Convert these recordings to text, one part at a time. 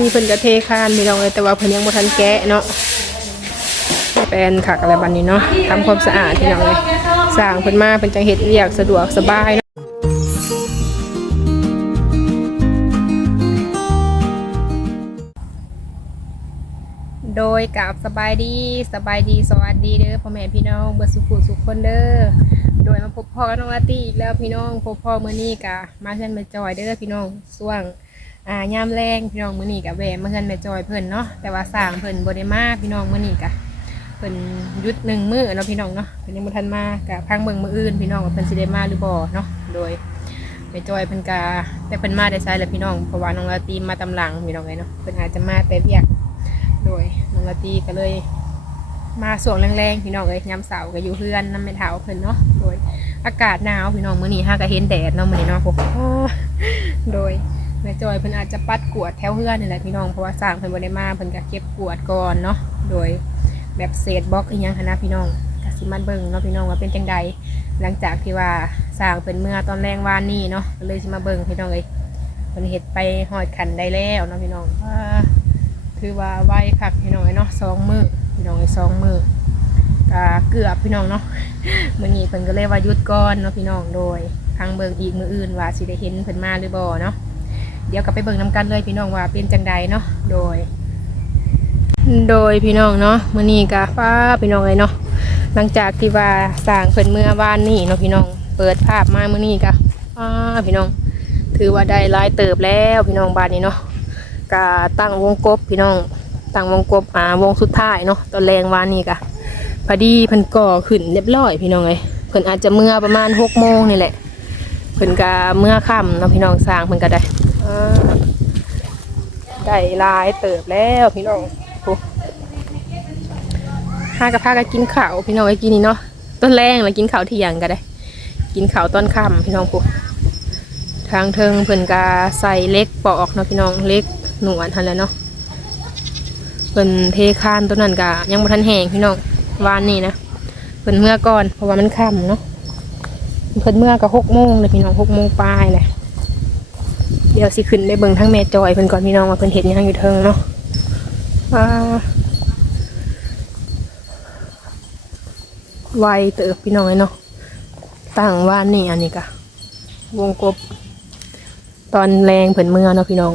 มีเพิ่นกระเทคานพี่น้องเลยแต่ว่าเพิ่นยังบ่ทันแกะเนาะแปนคักอะไรบัดนี้เนาะทำความสะอาดพี่น้องเลยสร้างเพิ่นมาเพิ่นจังเฮ็ดเวียกสะดวกสบายเนาะโดยกับสบายดีสบายดีสวัสดีเด้อพ่อแม่พี่น้องเบิดสุขุสุขคนเด้อโดยมาพบพ่อน้องลาตี้อีกแล้วพี่น้องพบพ่อเมื้อนี้กะมาเชิญมาจอยเด้อพี่น้องช่วง อ่ายามแรงพี่น้องมื้อนี้กับแหวะมาเฮือนแม่จอยเพิ่นเนาะแต่ว่าสร้างเพิ่นบ่ได้มาพี่น้องมื้อนี้กะเพิ่นหยุดหนึ่งมื้อเนาะพี่น้องเนาะเพิ่นยังบ่ทันมากะพังเบิ่งมื้ออื่นพี่น้องว่าเพิ่นสิได้มาหรือบ่เนาะโดยแม่จอยเพิ่นกะแต่เพิ่นมาได้ใช้แล้วพี่น้องเพราะว่าน้องลาตีมาตำหลังพี่น้องเลยเนาะเพิ่นอาจจะมาแต่เวียกโดยน้องลาตีก็เลยมาส่วงแรงๆพี่น้องเอ้ยยามเสาร์ก็อยู่เพื่อนน้ำแม่เท้าเพิ่นเนาะโดยอากาศหนาวพี่น้องมื้อนี้ฮะก็เห็นแดดเนาะมื้อนี้เนาะผมโดย แม่จอยเพิ่นอาจจะปัดกวดแถวเฮือนนี่แหละพี่น้องเพราะว่าสร้างเพิ่นบ่ได้มาเพิ่นก็เก็บกวดก่อนเนาะโดยแบบเศษบล็อกอีหยังหันนะพี่น้องก็สิมาเบิ่งเนาะพี่น้องว่าเป็นจังใดหลังจากที่ว่าสร้างเป็นเมื่อตอนแรงวานนี้เนาะก็เลยสิมาเบิ่งพี่น้องเอ้ยเพิ่นเฮ็ดไปฮอดขันได้แล้วเนาะพี่น้องว่าคือว่าไวคักพี่น้องเอ้ยเนาะสองมื้อพี่น้องเอ้ยสองมื้อก็เกือบพี่น้องเนาะมื้อนี้เพิ่นก็เลยว่าหยุดก่อนเนาะพี่น้องโดยทางเบิ่งอีกมื้ออื่นว่าสิได้เห็นเพิ่นมาหรือบ่เนาะ เดี๋ยวกลับไปเบิ่งน้ำกันเลยพี่น้องว่าเป็นจังใดเนาะโดย โดยพี่น้องเนาะมื้อนี้ก็ฟ้าพี่น้องเลยเนาะหลังจากที่ว่าสร้างเพิ่นเมื่อวานนี้เนาะพี่น้อง เปิดภาพมามื้อนี้ก็ฟ้าพี่น้อง ถือว่าได้หลายเติบแล้วพี่น้องบ้านนี้เนาะก็ตั้งวงกบพี่น้องตั้งวงกบอ่าวงสุดท้ายเนาะตอนแรงวานนี้ก็พอดีเพิ่นก่อขึ้นเรียบร้อยพี่น้องเลยเพิ่นอาจจะเมื่อประมาณหกโมงนี่แหละเพิ่นก็เมื่อค่ำเนาะพี่น้องสร้างเพิ่นก็ได้ ได้ลายเติบแล้วพี่น้องโอ้ากับพากักินข้าวพี่น้องไอ้กินนี่เนาะต้นแรงแล้วกินข้าวเที่ยงก็ได้ กินข้าวตอนค่ำพี่น้องปุ๊ทางเทิงเพิ่นก็ใส่เล็กปอกเนาะพี่น้องเล็กหนวดทันแล้วเนาะเพิ่นเทคานตัวนั้นก็ยังบ่ทันแห้งพี่น้องวานนี่นะเพิ่นเมื่อก่อนเพราะว่ามันค่ำเนาะเพิ่นเมื่อก็หกโมงเลยพี่น้องหกโมงปลายเลย ดี๋ยวสิขึ้นไปเบิ่งทั้งแม่จอยเพิ่นก่อนพี่น้องว่าเพิ่นเห็นยังอยู่เทิงเนาะว่าไวเติบพี่น้องเนาะต่างว่านนี่อันนี้กะวงกบ ตอนแรงเพิ่นเมื่อเนาะพี่น้อง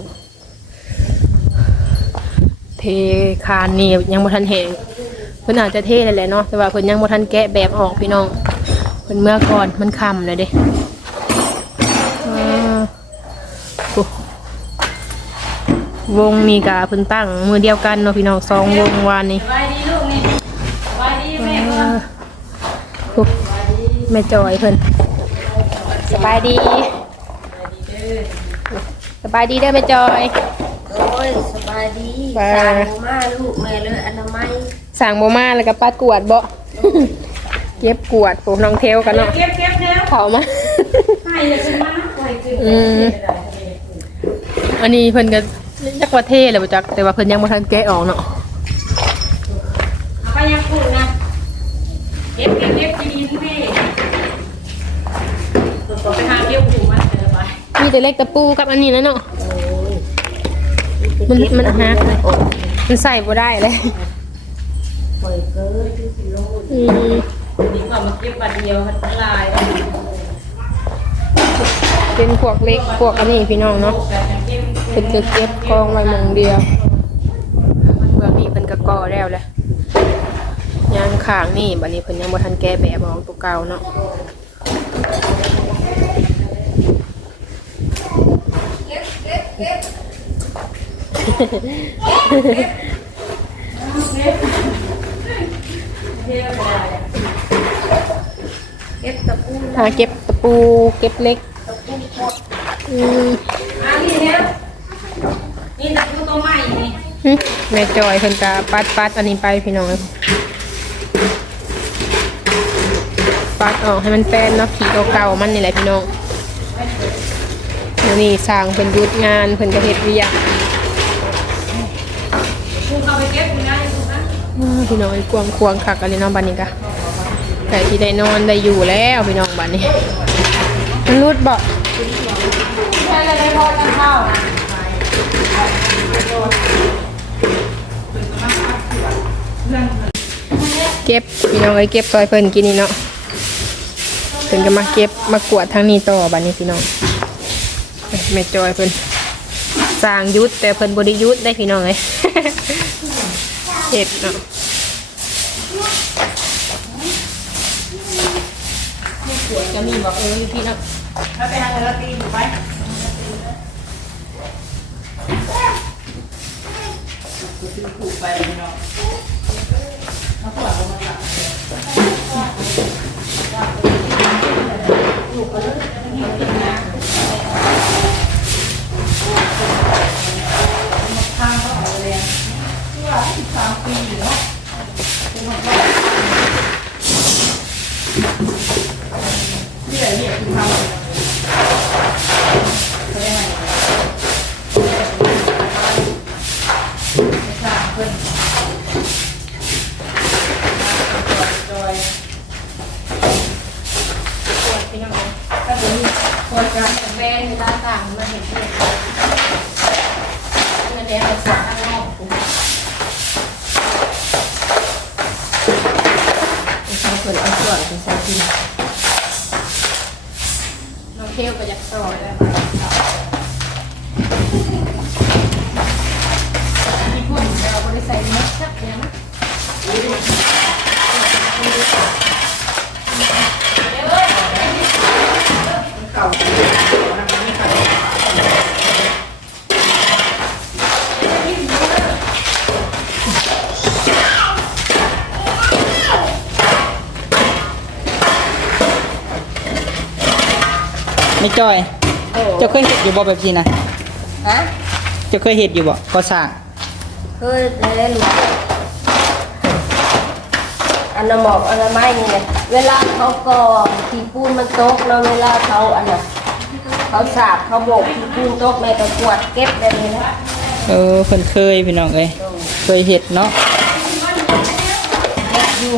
เทคานนี่ยังบ่ทันเห็นเพิ่นอาจจะเทเลยแหละเนาะแต่ว่าเพิ่นยังบ่ทันแกะแบบออกพี่น้องเป็นเมื่อก่อนมันค่ำเลยเด้อ่าโอ้ วงนี่กะเพิ่นตั้งมือเดียวกันเนาะพี่น้องสองวงวานนี่สบายดีลูกนี่สบายดีแม่อ่าโอ้แม่จอยเพิ่นสบายดีสบายดีเด้อแม่จอยโอ้ยสบายดีไปสายมาลูกแม่เลยอนามัยสั่งโมมาแล้วก็ปัดกวาดบ่เก็บกวาดผมน้องเทวกันเนาะเก็บเก็บแล้วเผามาให้เลยคุณมาปล่อยคืออืม อันนี้เพิ่นก็จักว่าเท่เลยบ่จักแต่ว่าเพิ่นยังบ่ทันแกะออกเนาะเอาไปยังคุณนะเก็บเก็บเก็บดีๆแม่ตัวไปหาเกี่ยวหูมันเจอไปมีแต่เล็กตะปูกับอันนี้นะเนาะมันมันหักเลยมันใส่บ่ได้เลยปล่อยเกินที่สิโลอืมนี่ก็มาเก็บบัตรเดียวมันลายเป็นพวกเล็กพวกอันนี้พี่น้องเนาะแต่ เก็บเพิ่นก็เก็บกองไว้หมองเดียวเบื้องนี้เพิ่นก็ก่อแล้วแหละยางข้างนี่บัดนี้เพิ่นยังบ่ทันแก้แบบออกตัวเก่าเนาะเก็บตะปูหาเก็บตะปู เก็บเล็กอืมอันนี้เนี่ยนี่ ตัวใหม่นี่หึแม่จอยเพิ่นก็ปัดปัดอันนี้ไปพี่น้องปัดออกให้มันแป้นเนาะขีเก่าๆมันนี่แหละพี่น้องเดี๋ยวนี้สร้างเพิ่นหยุดงานเพิ่นก็เฮ็ดเวียกปูเข้าไปเก็บคุณได้คุณนะอ้าพี่น้องไอ้กวางควงคักอะไรน้องบันนี้กะไก่ที่ได้นอนได้อยู่แล้วพี่น้องบันนี้มันรุดบอกใช่เลยได้พอกันเข้านะ เก็บพี่น้องเอ้ยเก็บซอยเพิ่นกินนี่เนาะเพิ่นก็มาเก็บมากวาดทางนี้ต่อบัดนี้พี่น้องเอ้ยแม่จอยเพิ่นสร้างยุทธแต่เพิ่นบ่ได้ยุทธได้พี่น้องเอ้ยเฮ็ดเนาะไม่สวยก็มีบอกเออ พี่เนาะแล้วไปหาเงินแล้วตีถูกไหมถูกไปเนาะพี่น้องถ้าผมคนจะแบนเวลาต่างมาเห็นเพื่อนเงินแดงเราสวดข้างนอกผม เขาเปิดเอาสวดเป็นสายที่น้องเทลก็อยากต่อแล้วมีคนเราบริใส่เม็ดชักเนี่ยนะเก่าน้ำมันไม่เก่า ไม่จ้อยเจ้าเคยเห็ดอยู่บ่แบบนี้นะฮะเจ้าเคยเห็ดอยู่บ่ก็สร้างเคยเล่นอันน้ำหมอกอันน้ำไม้นี่เนี่ยเวลาเขาก่อที่ปูนมันตกแล้วเวลาเขาอันน่ะเขาสาบเขาโบกที่ปูนตกแม่ก็กวาดเก็บได้เลยนะเออเพิ่นเคยพี่น้องเอ้ยเคยเห็ดเนาะเฮ็ดอยู่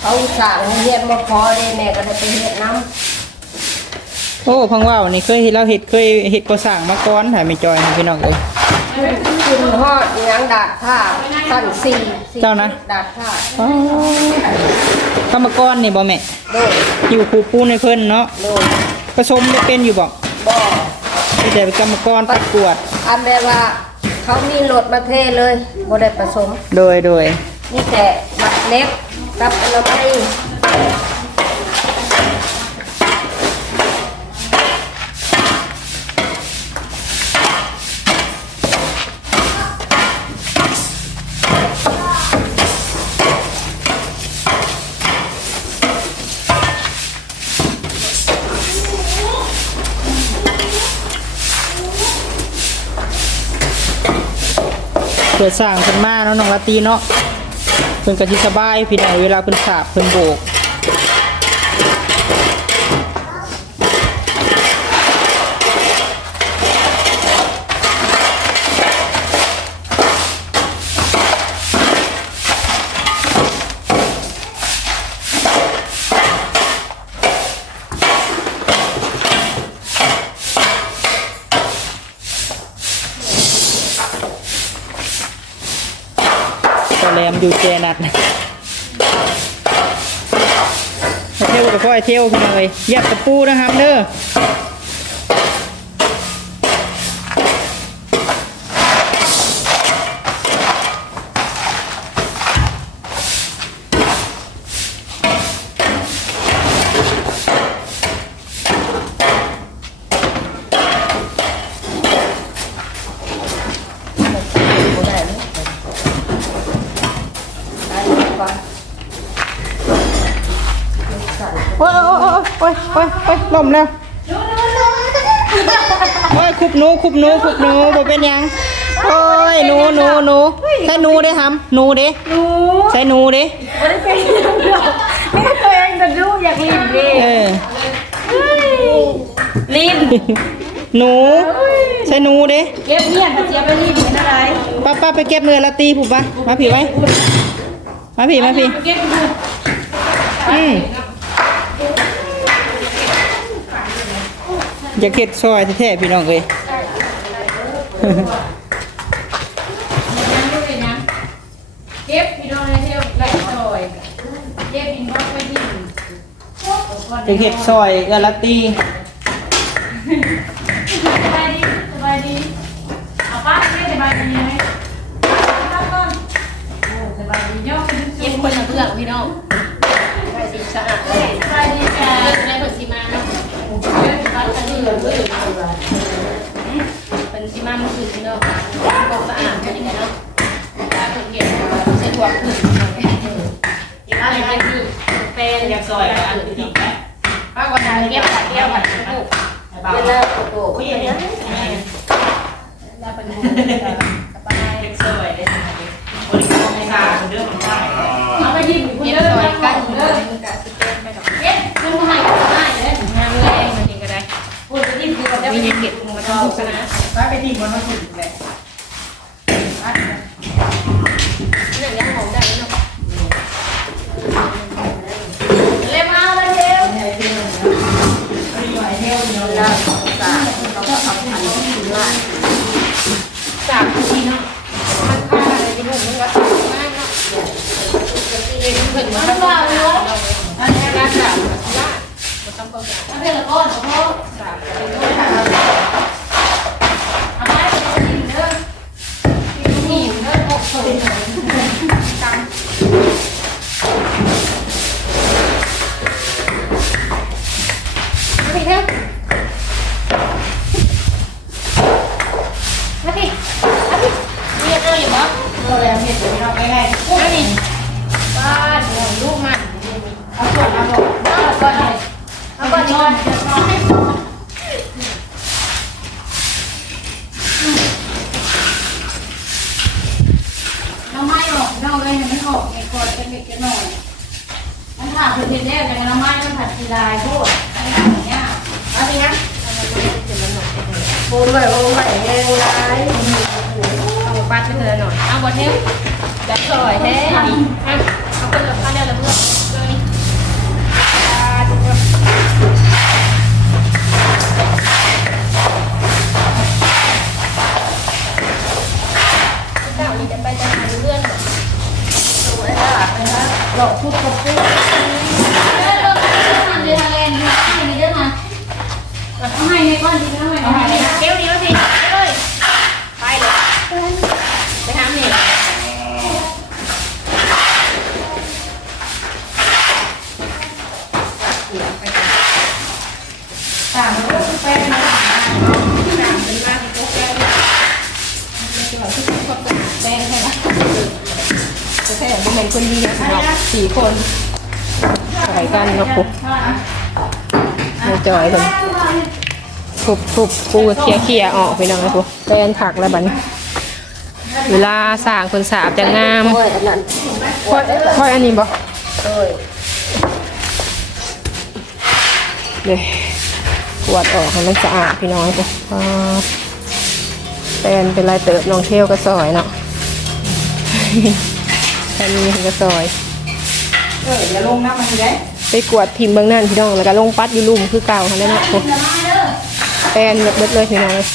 เขาสั่งให้เฮ็ดมาพอได้แม่ก็ได้ไปเฮ็ดน้ โอ้พังว่าวนี่เคยเห็ดเราเห็ดเคยเห็ดก็สร้างมาก่อนถ่ายไม่จ้อยนะพี่น้องเอ้ยำขึ้นฮอดหยังดาดผ้าสั้นสี่สี่เจ้านะดาดผ้าอ๋อกรรมกรนี่บ่แม่โดยอยู่ครูปูในเพิ่นเนาะโดยผสมได้เป็นอยู่บ่บ่อมีแต่เป็นกรรมกรประกวด อันแบบว่าเขามีรถมาเทเลยบ่ได้ผสม โดยโดยมีแต่บัตรเล็บกับอนามั พื่อสร้างเพิ่นมาเนาะน้องลาตีเนาะเพิ่นก็สิสบายพี่น้องเวลาเพิ่นสาบเพิ่นโบกแรมอยู่เจนัดเที่ยวกับพ่ อยเที่ยวขึ้นมาเลยเหยับตะปูนะครับเด้อโอ้ยโอ้ย โอ้ยโอ้ยโอ้ยล่มแล้วโอ้ยคุบหนูคุบหนูคุบหนูบ่เป็นหยังโอ้ยหนูหนูหนูใส่หนูเด้ทำหนูเด้ใส่หนูเด้ไม่ได้เป็นหรอกไม่ได้ตัวเองแต่ลูกอยากลิ้นดิเออลิ้นหนูใส่หนูเด้เก็บเงียบถ้าเจี๊ยบไปลิ้นเป็นอะไรป้าป้าไปเก็บเนื้อละตีผูกปะมาผีไว้มาผีมาผีเก็บดูอืม อยากเก็บซอยแท้ๆพี่น้องเลยเก็บพี่น้องเลยเที่ยวไหลซอยเก็บอินบ็อกไม่อยเก็ดซอยกะละตี ไปกันเลยเลยเป็นสีมาเมื่อคืนเน้องก็สะอาดกันอย่างเนาะถ้าคนเก็บใส่ถั่วขึ้นอีกอะไรก็คือเป็นอยากซอยอันนี้ป้าก็ทานเก็บผัดเที่ยวผัดลูกเวลาโตก็อย่างนี้แล้วเป็นสบายเด็กสวยเลยบริการในการเรื่องของได้เอาไปยิ้มเย็บเด้อซอยกันเด้เด้ออมันก็สิเป็นไปดอกเก็บคุณผู้ให้ได้เด้องามแรงมันนี่ก็ได้ คุณไปยิ้ มคือกับเจ้ามีเด็กๆมาทำโฆษณาไปไปยิ้มมันมาถึงแหละเรื่งยังหอมได้เนาะเร็วมาเลยเร็วเวลาเขาสาดเขาก็เอาพันธุ์มาจากที่เนาะมันค่าอะไรที่นุ่มมันก็ต่างมากเนาะเป็นเพิ่นมาทำความสะอาเราเลยอันนี้การสะอาดยากมา ทำความสะอาดเอาเดี๋ยวละก้อนเอาพ่อสะอาดเป็นเอาไปไปยิ้มเด้อยิ้มเด้อโอ้โห มาพี่เถอะมาพี่มาพี่เรียกเอาอยู่บ่ เราแล้วเห็นพี่น้องง่าย มานี่บ้านหนูลูกมัน ๆเอาส่วนเอาส่วนเอาก่อนเลยเอาก่อนก่อนน้ำไม้ออกน้องเลยมันออกในคอเป็นเด็กจะหน่อย มันถามคือเด็กแรกเป็นน้ำไม้มันผัดทีลายโทษอะไรอย่างเงี้ยเอาสิงั้นปูนไว้วงไว้แห้งร้ายเอาปัดไปเถอะหน่อยเอาบ่เทปจับซอยแท้นี่อะเอาคนละพันเดียวละเพื่อนเพื่อนนี่เก่านี่จะไปจะหาเรื่องแบบสวยอะหลอกพูดกับพูด เอาให้ในก้อนดีเอาให้เอาเอาไปให้นี่นะเกี้ยวนี้มาสิไปเลยไปเลยไปทำนี่เดี๋ยวไปกันสามร้อยแปดนะตามเป็นว่าที่โต๊ะแก้วเนี่ยมันจะแบบที่ชอบสะอาดแป้งใช่ไหมจะแค่แบบเป็นคนดีนะเราสี่คนใส่กันเนาะปุ๊บมาจอยคน ทุบทุบปูเคลียร์เคลียร์ออกไปหน่อยปุ๊บแป้งผักแล้วบัดนี้เวลาสร้างคนสาบจะงามโอ้ยอันนั้นค่อยค่อยอันนี้บ่โอ้ยเลยกวาดออกให้มันสะอาดพี่น้องปุ๊บอ่าเป็นเป็นลายเติบน้องเที่ยวก็ซอยเนาะแค่นี้เห็นก็ซอยเอออย่าลงน้ำมันได้ไปกวาดพิมพ์เบื้องนั่นพี่น้องแล้วก็ลงปัดอยู่ลุ่มคือเก่าเขาได้เนาะ ปุ๊บอย่ามาเด้อแปนเบิดเลยพี่น้องเลย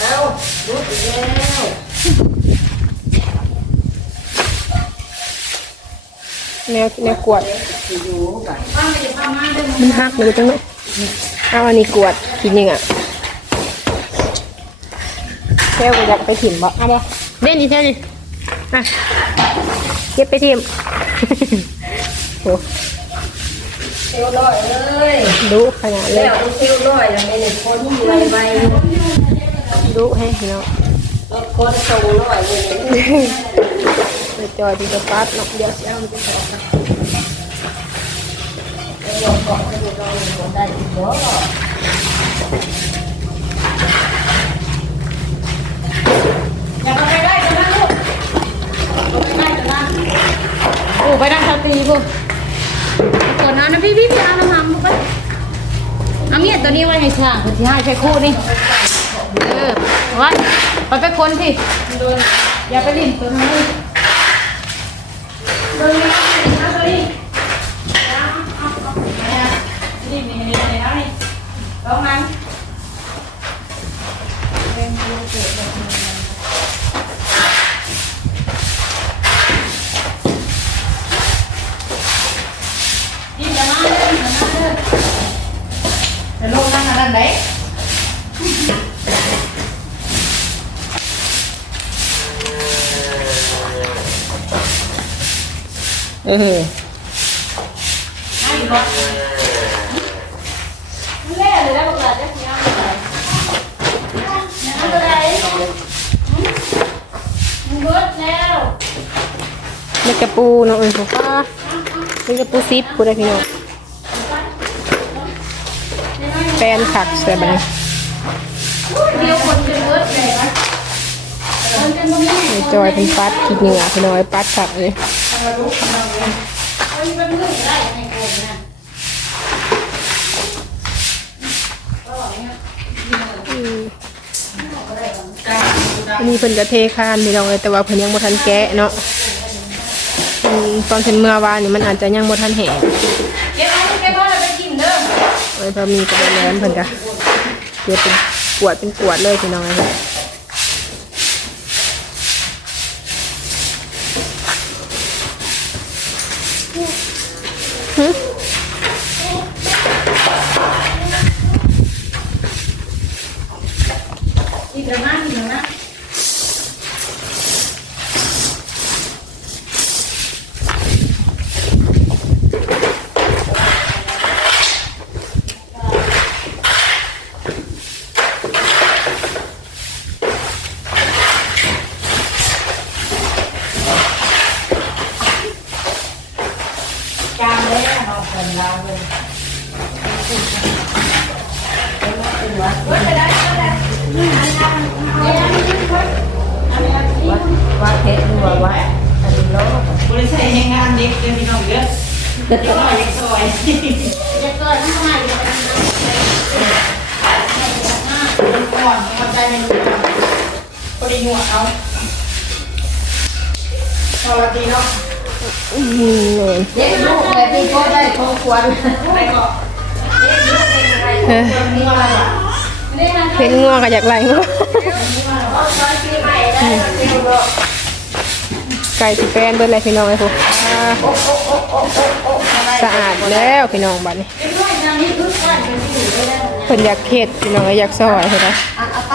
เอ้าลุกอีกแล้วแนวแนวกวาดอยู่กันป้าไม่ได้พามาเด้อมันหักเลยจังเนาะเอาอันนี้กวาดทีนึงอะเที่ยวก็อยากไปถิ่มบ่เอาบ่เล่นดิเท่านี่อะเก็บไปถิ่มโอ้ เที่ยวน้อยเลยดุขนาดเลยแล้วเที่ยวน้อยแล้วไม่ได้คนอยู่ไวไวดุให้พี่น้องรถคนส่งน้อยเลยไปจอยดีกับปัดเนาะเดี๋ยวสิเอามันจะสอบนะเดี๋ยวก่อนจะดูเราได้อีกบ่อย่าไปได้กันนะลูกไปได้กันนะโอ้ไปได้สตีพวก กดน้ำนะพี่พี่พี่เอาน้ำมันไปเอาเมียตัวนี้ไว้ให้ช่างคนที่ให้ใช้คู่นี่เออวันไปไปคนที่อย่าไปลิ้นตัวนั้นเลย เออแม่เลยแล้บอกว่าจะกินอะไรอะไรมันเบิดแล้วมีกระปูเนาะเอ้ยพ่อป้ามีกระปูซิปกูได้พี่น้องแฟนขักเสือบัดนเดียวคนจะเบิดเลยนะคนจะบ่มีในจอยเป็นปัดขี้เหงื่อพี่น้อยปัดขักเลย เอาไปมือได้ในโกนนะอันนี้เพิ่นจะเทคานพี่น้องเอ้ยแต่ว่าเพิ่นยังบ่ทันแกะเนาะอืมตอนเพิ่นเมื่อวานนี่มันอาจจะยังบ่ทันแห้งเก็บเอาเก็บเอาแล้วไปกินเด้อเอ้ยพอมีกระแหลมเพิ่นก็เก็บเป็นกวดเป็นกวดเลยพี่น้องเอ้ย อีกประมาณนึงนะ ว่าเพชรดูว่าว่าอันนี้โลก บริษัทแรงงาน เด็กเดี๋ยวพี่น้องเยอเด็กน้อยเด็กซอยจะเกิดทำไมจะเป็นก่อนหัวใจมันรู้พอดีหัวเอาสวัสดีเนาะอื้อหือเด็กลูกแบบนี้ก็ได้ของควรไปก่อนเออมีอะไรอะเห็นงัวก็อยากไล่งัว ไก่สิแฟนเบิดเลยพี่น้องไอ้พวกสะอาดแล้วพี่น้องบัดนี้เพิ่นอยากเฮ็ดพี่น้องอ้ยากซอยเฮ็ดได้เอาไป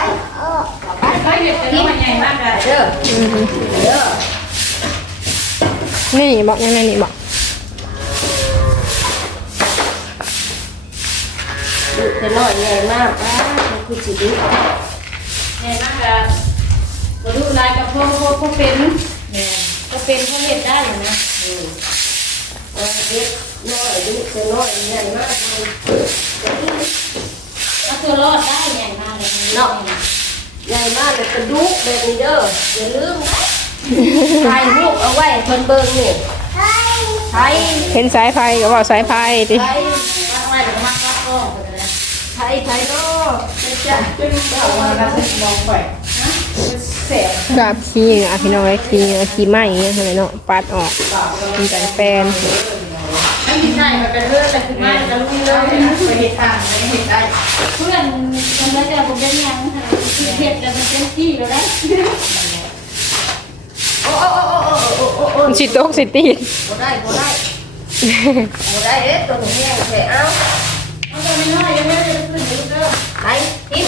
ไปเด็กเป็นมันใหญ่มากเลยเด้ออือหือเด้อนี่บอกยังไงนี่บอกลูกจะน้อยใหญ่มากป้าคือสิดีใหญ่มากเลยมาดูลายกับพ่อพ่อพ่อเป็น ก็เป็นเขาเห็นได้อยู่นะว่าเด็กน้อยลูกจะน้อยใหญ่มากเลยก็คือรอดได้ใหญ่มากเลยเนาะใหญ่มากเลยกระดูกแบบนี้เด้ออย่าลืมถ่ายรูปเอาไว้เพิ่นเบิ่งนี่ไทยเห็นสายไฟก็บอกสายไฟติไทยมากไว้เดี๋ยวมากก็ก็ไปเลยไทยไทยเนาะไปจ้ะเอามาแล้วจะมองไป เสียกับขี้เหงื่อพี่น้องไอ้ขี้เหงื่อขี้ไหม้อย่างเงี้ยใช่ไหมเนาะปัดออกมีแต่แฟนไม่มีใช่มันเป็นเรื่องแต่คือไม่จะรู้เลยไปเห็ดทางไปเห็ดได้เพื่อนมันไม่ได้ผมเป็นยังคิดเผ็ดแต่มันเป็นที่แล้วนะโอ้โอ้โอ้โอ้โอ้โอ้โอ้สิโต๊กสิตีนบ่ได้บ่ได้บ่ได้เด้ตัวหนูแห้งแท้เอ้าเอาตัวน้อยยังไม่ได้ขึ้นอยู่เด้อไปกิน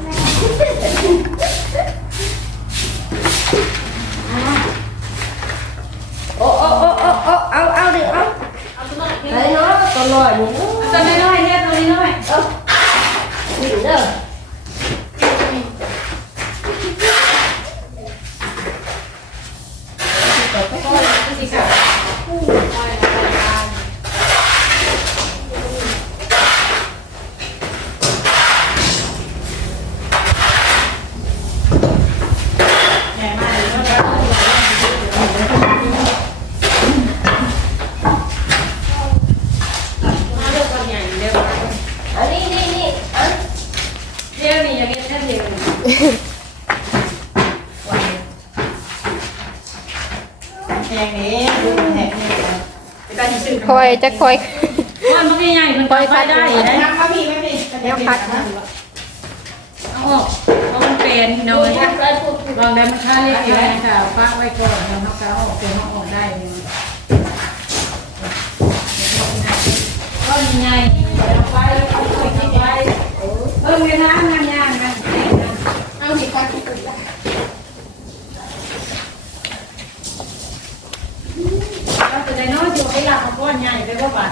แหงนี้ดูแหงนี้ไปได้ที่ซื้อคอยจะคอยมันมันใหญ่มันไปได้น้ำมาพี่ไหมพี่เดี๋ยวพัดนะเอาออกเพราะมันเป็นนพี่น้องเลยลองได้มาค่าเล็กอยู่แล้วค่ะฝากไว้ก่อนแล้วเขาก็เอาออกเป็นห้องออกได้ก็ยังไงเอาไปเอาไปเอาไปเออเวลางานยากนะ เอาสิค่ะเราจะได้น้อยอยู่ให้หลับมาก้อนใหญ่ไปว่าบาท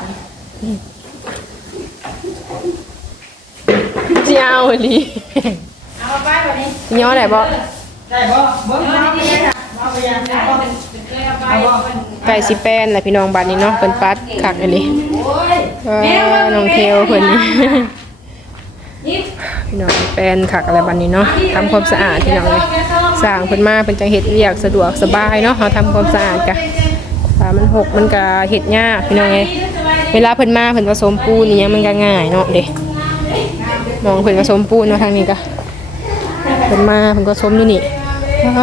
สิเอาอีหลีเอาไปแบบนี้ย่อได้บ่ได้บ่บ่มาดีๆค่ะมาไปยังได้บ่เอาบ่ไก่สิแป้นแหละพี่น้องบัดนี้เนาะเพิ่นปัดคักอันนี้โอ้ยเออน้องเทลเพิ่น พี่น้องแป้นคักอะไรบัดนี้เนาะทำความสะอาดพี่น้องเลยสร้างเพิ่นมาเพิ่นจังเฮ็ดเวียกสะดวกสบายเนาะเฮาทำความสะอาดกะถ้ามันหกมันก็เฮ็ดยากพี่น้องเอ้ยเวลาเพิ่นมาเพิ่นผสมปูนนี่ยังมันก็ง่ายเนาะเด้มองเพิ่นผสมปูนมาทางนี้ก็เพิ่นมาเพิ่นก็สมอยู่นี่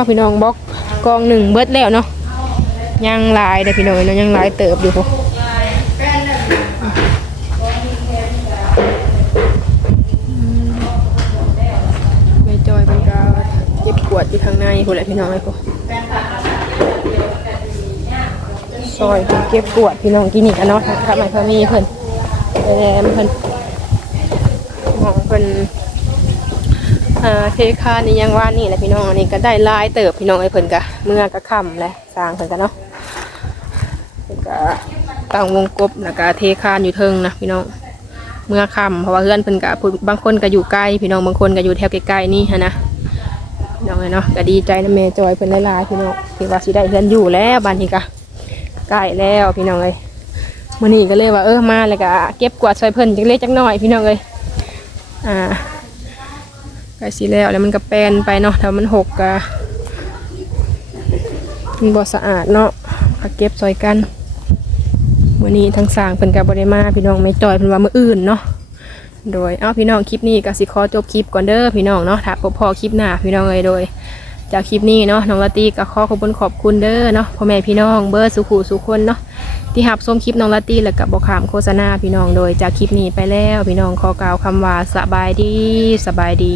พี่น้องบล็อกกองหนึ่งเบิดแล้วเนาะยังลายเด้อพี่น้องเนาะยังลายเติบอยู่พวก วดอยู่ทางในพุ่นแหละพี่น้องไอ้พวกซอยเพิ่นเก็บกวดพี่น้องกินนี่กันเนาะถ้าไม่พอมีเพิ่นไปแลมเพิ่นมองเพิ่นอ่าเทคานี่ยังว่านี่แหละพี่น้องอันนี้ก็ได้ลายเติบพี่น้องไอ้เพิ่นก็เมื่อก็ค่ำแหละสร้างเพิ่นกันเนาะเพิ่นก็ตั้งวงกบแล้วก็เทคานอยู่เทิงนะพี่น้องเมื่อค่ำเพราะว่าเพื่อนเพิ่นกะบางคนก็อยู่ใกล้พี่น้องบางคนก็อยู่แถวใกล้ๆนี่ฮะนะ น้องเอ้ยเนาะก็ดีใจนะแม่จอยเพิ่นหลายๆพี่น้องที่ว่าสิได้เพื่อนอยู่แล้วบ้านนี้ก็ใกล้แล้วพี่น้องเอ้ยมื้อนี้ก็เลยว่าเออมาแล้วก็เก็บกวาดซอยเพิ่นจักเล็กจักน้อยพี่น้องเอ้ยอ่าใกล้สิแล้วแล้วมันก็แปนไปเนาะถ้ามันหกก็มันบ่สะอาดเนาะก็เก็บซอยกันมื่อนี้ทั้งสางเพิ่นกับบริมาพี่น้องไม่จอยเพิ่นว่ามื้ออื่นเนาะ โดยเอ้าพี่น้องคลิปนี้ก็สิขอจบคลิปก่อนเด้อพี่น้องเนาะถ้าพบพอคลิปหน้าพี่น้องเลยโดย จากคลิปนี้เนาะน้องลาตีก็ขอขอบคุณขอบคุณเด้อเนาะพ่อแม่พี่น้องเบอร์สุขุสุขคนเนาะที่หับชมคลิปน้องลาตีและกับอกขามโฆษณาพี่น้องโดย จากคลิปนี้ไปแล้วพี่น้องขอกล่าวคำว่าสบายดีสบายดี